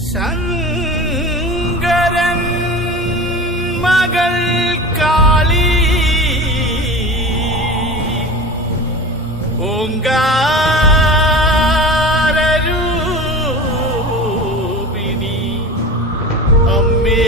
ശങ്കരൻ മകൾ കാളി ഓങ്കാരൂപിണി അമ്മേ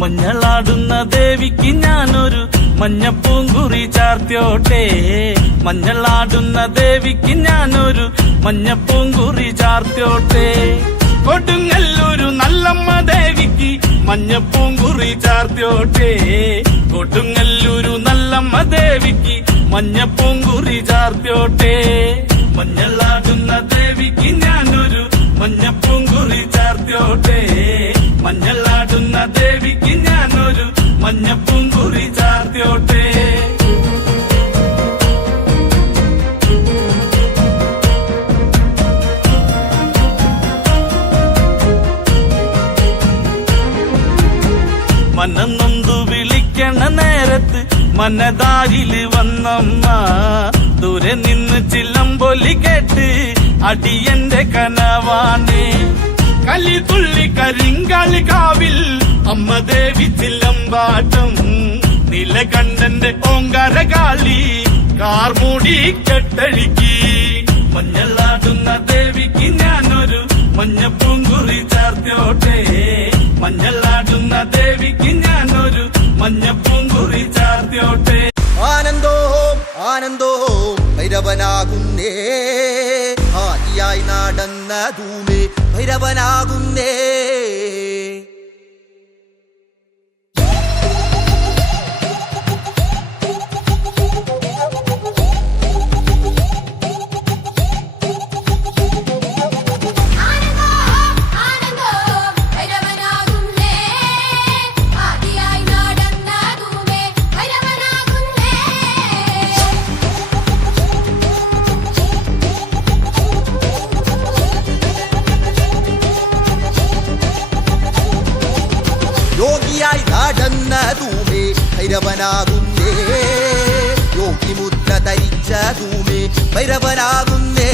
മഞ്ഞളാടുന്ന ദേവിക്ക് ഞാനൊരു മഞ്ഞപ്പൂങ്കുറി ചാർത്തിയോട്ടെ. മഞ്ഞളാടുന്ന ദേവിക്ക് ഞാനൊരു മഞ്ഞപ്പൂങ്കുറി ചാർത്തിയോട്ടെ. കൊടുങ്ങല്ലൂരു നല്ലമ്മ ദേവിക്ക് മഞ്ഞപ്പൂങ്കുറി ചാർത്തിയോട്ടെ. കൊടുങ്ങല്ലൂരു നല്ലമ്മ ദേവിക്ക് മഞ്ഞപ്പൂങ്കുറി ചാർത്തിയോട്ടെ. മഞ്ഞളാടുന്ന ദേവിക്ക് ഞാനൊരു മഞ്ഞപ്പൂങ്കുറി ചാർത്തിയോട്ടെ. മഞ്ഞളാടുന്ന ദേവിക്ക് ഞാനൊരു മഞ്ഞപ്പൂങ്കുറി ചാർത്തിയോട്ടെ. മനന്നൊന്തു വിളിക്കണ നേരത്ത് മനതാരില് വന്നമ്മ. ദൂരെ നിന്ന് ചില്ലമ്പൊലി കേട്ട് അടിയന്റെ കനവാണ്. കലിതുള്ളി കരിങ്കാളി കാവിൽ അമ്മ ദേവി ചില്ലമ്പാട്ടം. നിലകണ്ഠന്റെ ഓങ്കാരകാളി കാർമൂടി കെട്ടഴിക്കി. മഞ്ഞളാടുന്ന ദേവിക്ക് ഞാനൊരു മഞ്ഞപ്പൂങ്കുറി ചാർത്തിയോട്ടെ. മഞ്ഞളാടുന്ന ദേവിക്ക് ഞാനൊരു മഞ്ഞപ്പൂങ്കുറി ചാർത്തിയോട്ടെ. ആനന്ദോ ആനന്ദോ ഭൈരവനാകുന്നേ. ആദിയായി നടന്ന ധൂമേ ഭൈരവനാകുന്നേ. യോഗിയായി നടന്ന ധൂമേ ഭൈരവനാകുന്നേ. യോഗിമുദ്ര ധരിച്ച ധൂമേ ഭൈരവനാകുന്നേ.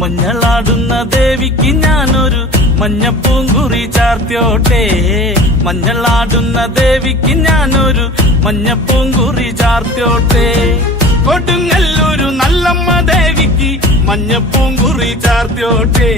മഞ്ഞളാടുന്ന ദേവിക്ക് ഞാനൊരു മഞ്ഞപ്പൂങ്കുറി ചാർത്തിയോട്ടെ. മഞ്ഞളാടുന്ന ദേവിക്ക് ഞാനൊരു മഞ്ഞപ്പൂങ്കുറി ചാർത്തിയോട്ടെ. കൊടുങ്ങല്ലൂരു നല്ലമ്മ ദേവിക്ക് മഞ്ഞപ്പൂങ്കുറി ചാർത്തിയോട്ടെ.